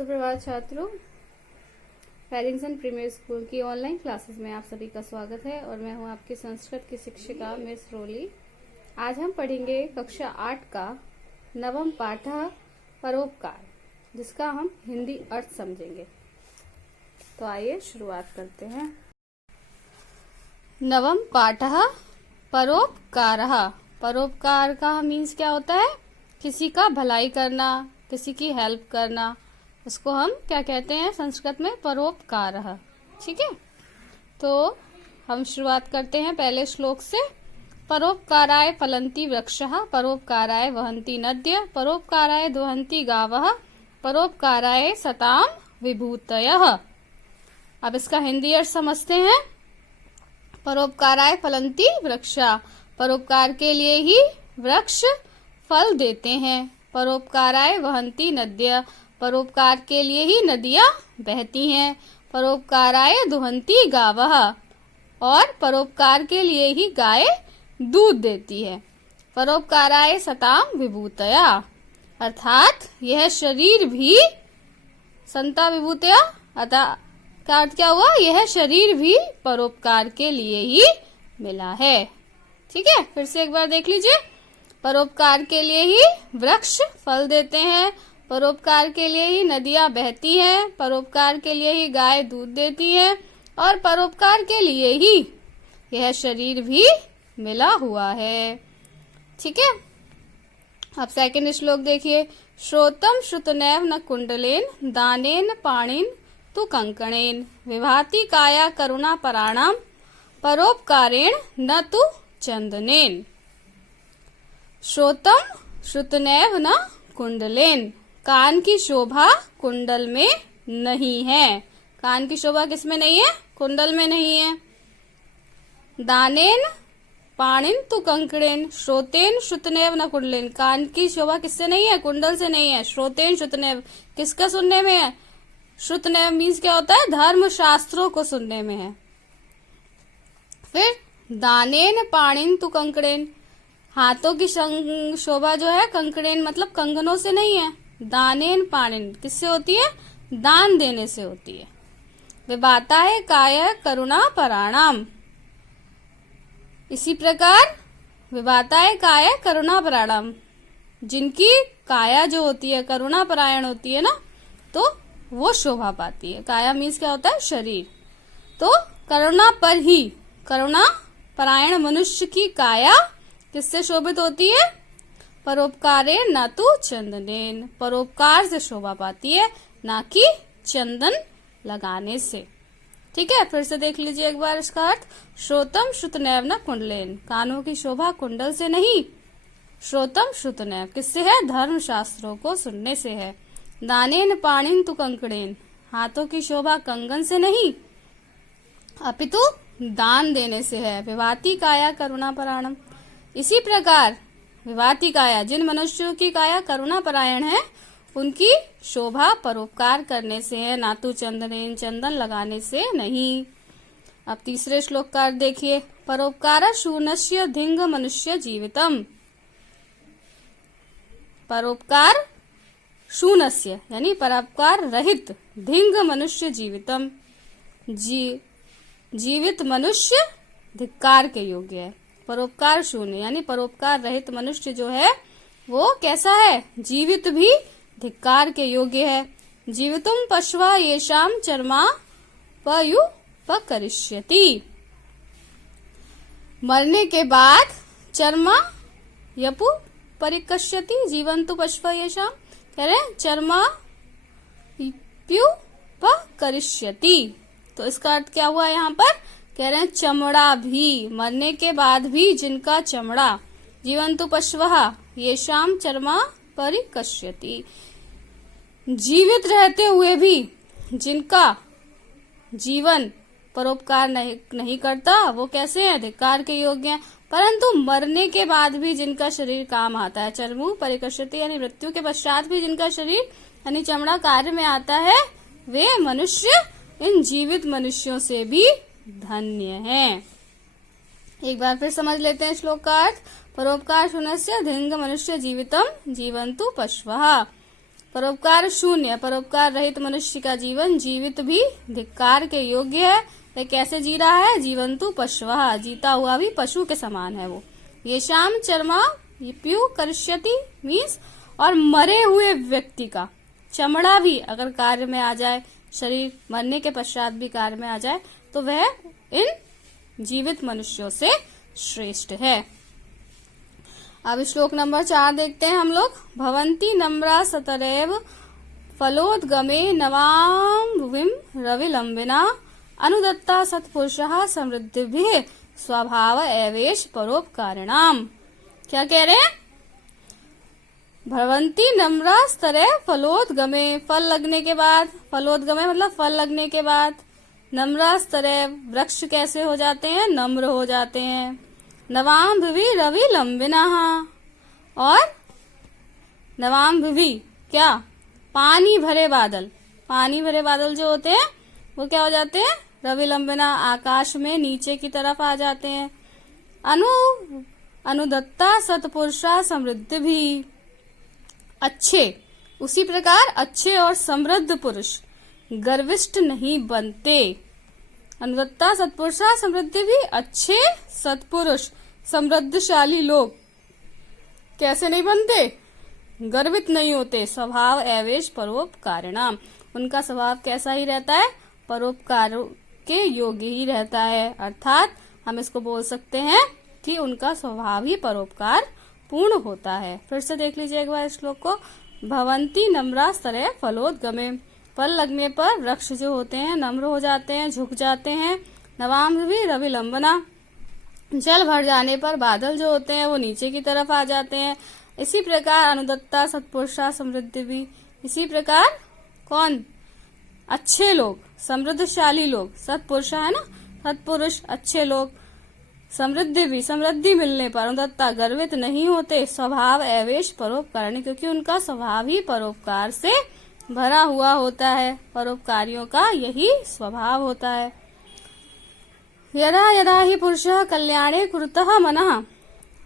सुप्रभात छात्रों। पैरिंगटन premiere school की ऑनलाइन क्लासेस में आप सभी का स्वागत है और मैं हूं आपकी संस्कृत की शिक्षिका मिस रोली। आज हम पढ़ेंगे कक्षा 8 का नवम पाठ परोपकार, जिसका हम हिंदी अर्थ समझेंगे। तो आइए शुरुआत करते हैं। नवम पाठ परोपकार। परोपकार का मीन्स क्या होता है? किसी का भलाई करना, किसी की हेल्प करना, उसको हम क्या कहते हैं संस्कृत में? परोपकार। ठीक है, तो हम शुरुआत करते हैं पहले श्लोक से। परोपकाराय फलन्ति वृक्षः, परोपकाराय वहन्ति नद्यः, परोपकाराय दुहन्ति गावः, परोपकाराय सताम विभूतयः। अब इसका हिंदी अर्थ समझते हैं। परोपकाराय फलन्ति वृक्षः, परोपकार के लिए ही वृक्ष फल देते हैं। परोपकाराय वहन्ति नद्यः, परोपकार के लिए ही नदियां बहती हैं। परोपकाराय दुहन्ति गावः, और परोपकार के लिए ही गाय दूध देती है। परोपकाराय सताम विभूतया, अर्थात यह शरीर भी संता विभूतया, अतः का अर्थ क्या हुआ? यह शरीर भी परोपकार के लिए ही मिला है। ठीक है, फिर से एक बार देख लीजिए। परोपकार के लिए ही वृक्ष फल देते हैं, परोपकार के लिए ही नदियां बहती हैं, परोपकार के लिए ही गाय दूध देती है, और परोपकार के लिए ही यह शरीर भी मिला हुआ है। ठीक है, अब सेकंड श्लोक देखिए। श्रोतम श्रुतनैव न कुंडलेन, दानेन पाणिन तु कंकणेन, विभाति काया करुणा पराणाम, परोपकारेण न तु चंदनेन। श्रोतम श्रुतनैव न कुंडलेन, कान की शोभा कुंडल में नहीं है। कान की शोभा किसमें नहीं है? कुंडल में नहीं है। दानेन पाणिन तु कंकणेन, श्रोतेन श्रुतनैव न कुंडलेन, कान की शोभा किससे नहीं है? कुंडल से नहीं है। श्रोतेन श्रुतनैव, किसका सुनने में है? श्रुतनैव मीन्स क्या होता है? धर्म शास्त्रों को सुनने में है। फिर दानेन पाणिन तु कंकणेन, हाथों की शोभा जो है कंकणेन मतलब कंगनों से नहीं है। दानेन पाणिन किससे होती है? दान देने से होती है। विभाता है काय करुणा पराणाम, इसी प्रकार विभाता है काय करुणा पराणाम, जिनकी काया जो होती है करुणा परायण होती है ना, तो वो शोभा पाती है। काया मीन्स क्या होता है? शरीर। तो करुणा पर ही, करुणा परायण मनुष्य की काया किससे शोभित होती है? परोपकारे न तु चंदनेन, परोपकार से शोभा पाती है, ना कि चंदन लगाने से। ठीक है, फिर से देख लीजिए एक बार इसका अर्थ। श्रोतम श्रुतनैव न कुंडलेन, कानों की शोभा कुंडल से नहीं। श्रोतम श्रुतनैव किससे है? धर्म शास्त्रों को सुनने से है। दानेन पाणिन तु कंकणेन, हाथों की शोभा कंगन से नहीं अपितु दान देने से है। विभाति काया करुणा परायणम, इसी प्रकार विभाति काया, जिन मनुष्यों की काया करुणा परायण है, उनकी शोभा परोपकार करने से है, ना तो चंदनेन, चंदन लगाने से नहीं। अब तीसरे श्लोक का अर्थ देखिए। परोपकार शून्यस्य धिंग मनुष्य जीवितम, परोपकार शून्यस्य यानी परोपकार रहित, धिंग मनुष्य जीवितम, जीवित मनुष्य धिक्कार के योग्य है। परोपकार शून्य यानी परोपकार रहित मनुष्य जो है वो कैसा है? जीवित भी धिक्कार के योग्य है। जीवितुम पश्वा येषाम चर्मा पयुपकरिष्यति, मरने के बाद चर्मा यपु परिकष्यति, जीवंतु पश्वा येषाम, कह रहे हैं चर्मा प्युपकरिष्यति। तो इसका अर्थ क्या हुआ यहाँ पर? कह रहे हैं चमड़ा भी, मरने के बाद भी जिनका चमड़ा, जीवंतु पश्वः येषाम चर्मा परिकष्यति, जीवित रहते हुए भी जिनका जीवन परोपकार नहीं करता, वो कैसे हैं? धिक्कार के योग्य हैं। परंतु मरने के बाद भी जिनका शरीर काम आता है, चर्मु परिकष्यति यानी मृत्यु के पश्चात भी जिनका शरीर यानी चमड़ा कार्य में आता है, वे मनुष्य इन जीवित मनुष्यों से भी धन्य है। एक बार फिर समझ लेते हैं श्लोक का अर्थ। परोपकार शून्यस्य धिंग मनुष्य जीवितम जीवंतु पश्वः, परोपकार शून्य, परोपकार रहित मनुष्य का जीवन जीवित भी धिक्कार के योग्य है। वह कैसे जी रहा है? जीवंतु पशुः, जीता हुआ भी पशु के समान है वो। ये शाम चर्मा प्यू करिष्यति मीन्स, और मरे हुए व्यक्ति का चमड़ा भी अगर कार्य में आ जाए, शरीर मरने के पश्चात भी कार्य में आ जाए, तो वह इन जीवित मनुष्यों से श्रेष्ठ है। अब श्लोक नंबर 4 देखते हैं हम लोग। भवन्ति नम्रा सतरेव फलोद्गमे नवां भुविं रविलंबिना अनुदत्ता सत्पुरुषः समृद्धिभिः स्वभाव एवेश परोपकारिणाम। क्या कह रहे हैं? भवन्ति नम्रा स्तरे फलोद्गमे, फल लगने के बाद, फलोद्गमे मतलब फल लगने के बाद, नम्रा स्तरे वृक्ष कैसे हो जाते हैं? नम्र हो जाते हैं। नवाम भुवि रवि लंबिना, और नवाम भुवि क्या? पानी भरे बादल, पानी भरे बादल जो होते हैं वो क्या हो जाते हैं? रवि लंबिना, आकाश में नीचे की तरफ आ जाते हैं। अनुदत्ता सत्पुरुषा समृद्धि भी, अच्छे, उसी प्रकार अच्छे और समृद्ध पुरुष गर्विष्ठ नहीं बनते। अनुदत्ता सत्पुरुषा समृद्धि भी, अच्छे सत्पुरुष समृद्धशाली लोग कैसे नहीं बनते? गर्वित नहीं होते। स्वभाव एवेश परोपकारिणाम, उनका स्वभाव कैसा ही रहता है? परोपकार के योग्य ही रहता है। अर्थात हम इसको बोल सकते हैं कि उनका स्वभाव ही परोपकार पूर्ण होता है। फिर से देख लीजिए एक बार श्लोक को। भवन्ति नम्रा स्तरे फलोद्गमे, फल लगने पर वृक्ष जो होते हैं नम्र हो जाते हैं, झुक जाते हैं। नवाम भी रवि लंबना, जल भर जाने पर बादल जो होते हैं वो नीचे की तरफ आ जाते हैं। इसी प्रकार अनुदत्ता सत्पुरुषा समृद्धि भी, इसी प्रकार कौन? अच्छे लोग, समृद्धशाली लोग, सत्पुरुष है ना, सत्पुरुष अच्छे लोग। समृद्धि भी, समृद्धि मिलने पर अनुदत्ता गर्वित नहीं होते। स्वभाव एवेश परोपकारिणी, क्योंकि उनका स्वभाव ही परोपकार से भरा हुआ होता है। परोपकारियों का यही स्वभाव होता है। यदा यदा ही पुरुषः कल्याणे कुरुतः मनः,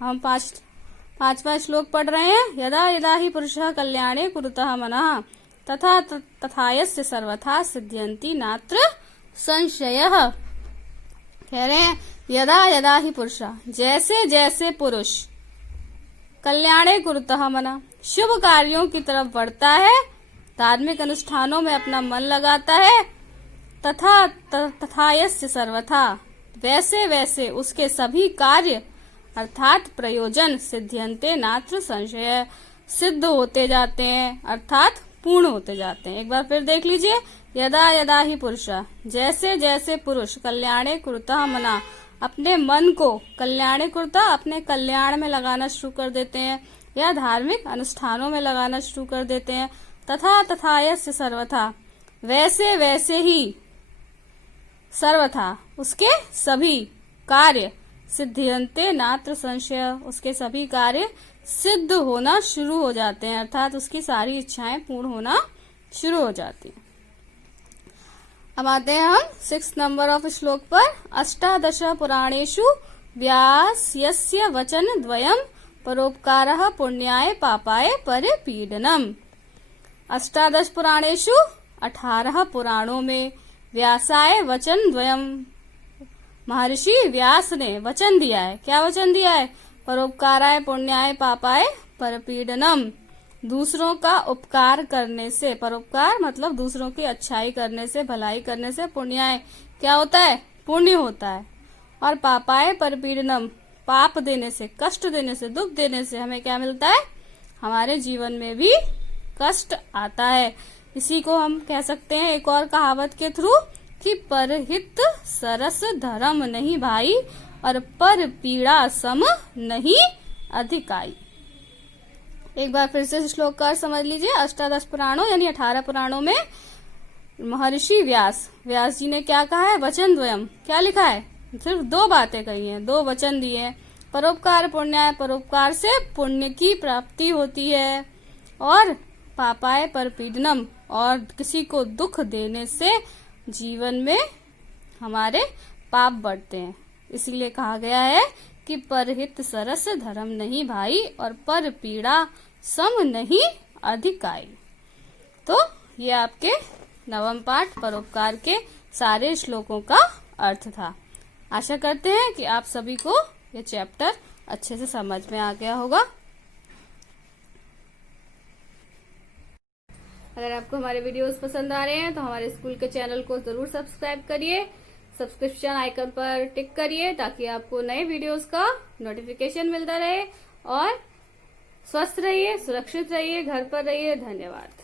हम पांचवा श्लोक पढ़ रहे हैं। यदा यदा ही पुरुषः कल्याणे कुरुतः मनः तथा तथायस्य सर्वथा सिद्ध्यन्ति नात्र संशयः। कह रहे हैं यदा यदा ही पुरुषः, जैसे जैसे पुरुष कल्याणे कुरुतः मनः, शुभ कार्यों की तरफ बढ़ता है, धार्मिक अनुष्ठानों में अपना मन लगाता है, तथायस्य सर्वथा, वैसे वैसे उसके सभी कार्य अर्थात प्रयोजन सिद्ध्यन्ते नात्र संशय, सिद्ध होते जाते हैं अर्थात पूर्ण होते जाते हैं। एक बार फिर देख लीजिए। यदा यदा ही पुरुष, जैसे जैसे पुरुष कल्याणे कुरुतः मना, अपने मन को कल्याणे कुरुतः, अपने कल्याण में लगाना शुरू कर देते हैं या धार्मिक अनुष्ठानों में लगाना शुरू कर देते हैं। तथा तथायस्य सर्वथा, वैसे वैसे ही सर्वथा उसके सभी कार्य सिद्ध्यन्ते नात्र संशय, उसके सभी कार्य सिद्ध होना शुरू हो जाते हैं अर्थात उसकी सारी इच्छाएं पूर्ण होना शुरू हो जाती हैं। अब आते हैं हम 6 नंबर ऑफ श्लोक पर। अष्टादश पुराणेषु व्यासस्य वचन द्वयम् परोपकारः पुण्याय पापाय परिपीडनम्। अष्टादश पुराणेषु 18 पुराणों में व्यासाय वचन द्वयम्, महर्षि व्यास ने वचन दिया है। क्या वचन दिया है? परोपकाराय पुण्याय पापाय परपीडनम, दूसरों का उपकार करने से, परोपकार मतलब दूसरों की अच्छाई करने से, भलाई करने से, पुण्याय क्या होता है? पुण्य होता है। और पापाय परपीडनम, पाप देने से, कष्ट देने से, दुख देने से हमें क्या मिलता है? हमारे जीवन में भी कष्ट आता है। इसी को हम कह सकते हैं एक और कहावत के थ्रू कि परहित सरस धर्म नहीं भाई और पर पीड़ा सम नहीं अधिकाई। एक बार फिर से श्लोक का समझ लीजिए। अष्टादश पुराणों यानी 18 पुराणों में महर्षि व्यास जी ने क्या कहा है? वचन द्वयम, क्या लिखा है? सिर्फ 2 बातें कही हैं, 2 वचन दिए हैं। परोपकार पुण्याय, परोपकार से पुण्य की प्राप्ति होती है, और पापाय परपीडनम, और किसी को दुख देने से जीवन में हमारे पाप बढ़ते हैं। इसलिए कहा गया है कि परहित सरस धर्म नहीं भाई और पर पीड़ा सम नहीं अधिकाई। तो ये आपके नवम पाठ परोपकार के सारे श्लोकों का अर्थ था। आशा करते हैं कि आप सभी को ये चैप्टर अच्छे से समझ में आ गया होगा। अगर आपको हमारे वीडियोस पसंद आ रहे हैं तो हमारे स्कूल के चैनल को जरूर सब्सक्राइब करिए, सब्सक्रिप्शन आइकन पर टिक करिए ताकि आपको नए वीडियोस का नोटिफिकेशन मिलता रहे। और स्वस्थ रहिए, सुरक्षित रहिए, घर पर रहिए। धन्यवाद।